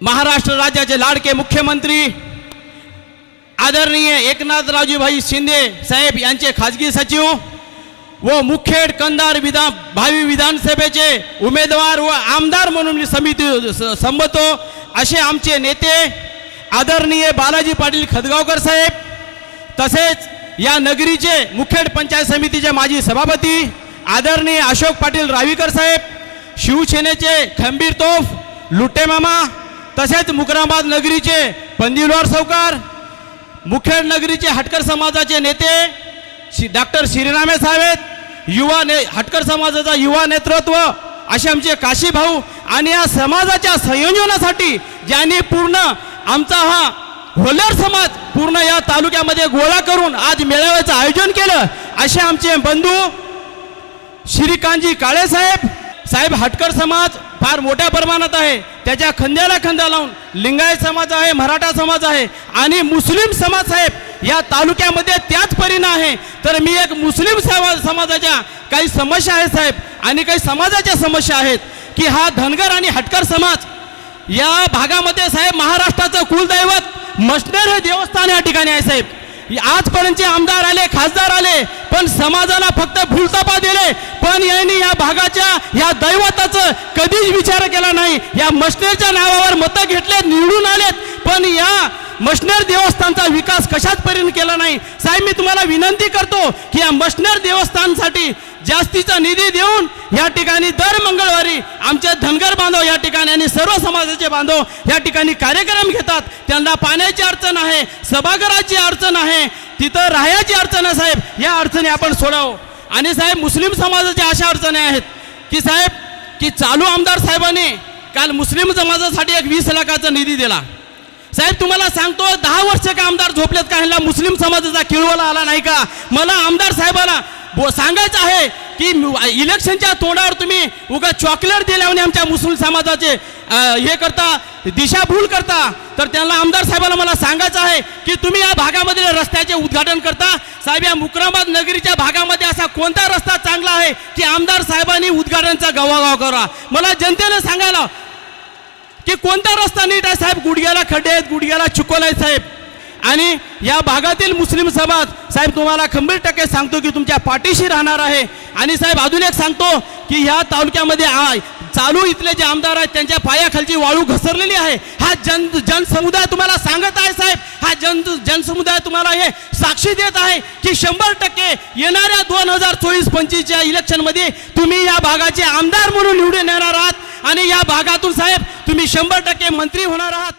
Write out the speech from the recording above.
महाराष्ट्र राज्याचे लाडके मुख्यमंत्री आदरणीय एकनाथरावजीभाई शिंदे साहेब यांचे खाजगी सचिव व मुखेड कंदार विधान भावी विधानसभेचे उमेदवार व आमदार म्हणून मी समिती संबतो असे आमचे नेते आदरणीय बालाजी पाटील खदगावकर साहेब तसेच या नगरीचे मुखेड पंचायत समितीचे माजी सभापती आदरणीय अशोक पाटील रावीकर साहेब शिवसेनेचे खंबीर तोफ लुटेमामा तसेच मुकराबाद नगरीचे पंदिलवार सावकार मुखेड नगरीचे हटकर समाजाचे नेते श्री डॉक्टर श्रीरामे साहेब युवा ने हटकर समाजाचा युवा नेतृत्व असे आमचे काशी भाऊ आणि या समाजाच्या संयोजनासाठी ज्यांनी पूर्ण आमचा हा होलर समाज पूर्ण या तालुक्यामध्ये गोळा करून आज मेळाव्याचं आयोजन केलं असे आमचे बंधू श्रीकांतजी काळे साहेब साहेब हटकर समाज फार मोठ्या प्रमाणात आहे. त्याच्या खंद्याला खंदा लावून लिंगायत समाज आहे मराठा समाज आहे आणि मुस्लिम समाज साहेब या तालुक्यामध्ये त्याच परिणाम आहे. तर मी एक मुस्लिम समाज समाजाच्या काही समस्या आहेत साहेब आणि काही समाजाच्या समस्या आहेत की हा धनगर आणि हटकर समाज या भागामध्ये साहेब महाराष्ट्राचं कुलदैवत मशनेर हे देवस्थान या ठिकाणी आहे साहेब. आजपर्यंतचे आमदार आले खासदार आले पण समाजाला फक्त भूलतापा दिले पण यांनी या भागाच्या या दैवताचं कधीच विचार केला नाही. या मशनेरच्या नावावर मतं घेतलेत निवडून आलेत पण या मशनेर देवस्थानचा विकास कशाच पर्यंत केला नाही? साहेब मी तुम्हाला विनंती करतो की या मशनेर देवस्थानसाठी जास्तीचा निधी देऊन या ठिकाणी दर मंगळवारी आमचे धनगर बांधव या ठिकाणी आणि सर्व समाजाचे बांधव या ठिकाणी कार्यक्रम घेतात. त्यांना पाण्याची अडचण आहे सभागृहाची अडचण आहे तिथं राहायची अडचण आहे साहेब. या अडचणी आपण सोडावं. आणि साहेब मुस्लिम समाजाच्या अशा अडचणी आहेत की साहेब की चालू आमदार साहेबांनी काल मुस्लिम समाजासाठी एक वीस लाखाचा निधी दिला. साहेब तुम्हाला सांगतो दहा वर्ष का आमदार झोपलेत का ह्याला मुस्लिम समाजाचा किळवला आला नाही का? मला आमदार साहेबाला सांगायचं आहे की इलेक्शनच्या तोंडावर तुम्ही उगा चॉकलेट दिल्याने आमच्या मुस्लिम समाजाचे. हे करता दिशाभूल करता. तर त्यांना आमदार साहेबांना मला सांगायचं आहे की तुम्ही या भागामधील रस्त्याचे उद्घाटन करता. साहेब या मुक्राबाद नगरीच्या भागामध्ये असा कोणता रस्ता चांगला आहे की आमदार साहेबांनी उद्घाटनचा गवागाव करा? मला जनतेने सांगायला की कोणता रस्ता नीट आहे साहेब? गुडघ्याला खड्डे आहेत गुडघ्याला चुकवलं आहे साहेब. आणि या भागातील मुस्लिम समाज साहेब तुम्हाला खंबीर टक्के सांगतो की तुमच्या पाठीशी राहणार आहे. आणि साहेब अजून एक सांगतो की ह्या तालुक्यामध्ये चालू इथले जे आमदार आहेत त्यांच्या पायाखालची वाळू घसरलेली आहे. हा जन जनसमुदाय तुम्हाला सांगत आहे साहेब. हा जन जनसमुदाय तुम्हाला हे साक्षी देत आहे की शंभर टक्के येणाऱ्या दोन हजार चोवीस पंचवीसच्या इलेक्शनमध्ये तुम्ही या भागाचे आमदार म्हणून निवडून येणार आहात. आणि या भागातून साहेब तुम्ही शंभर टक्के मंत्री होणार आहात.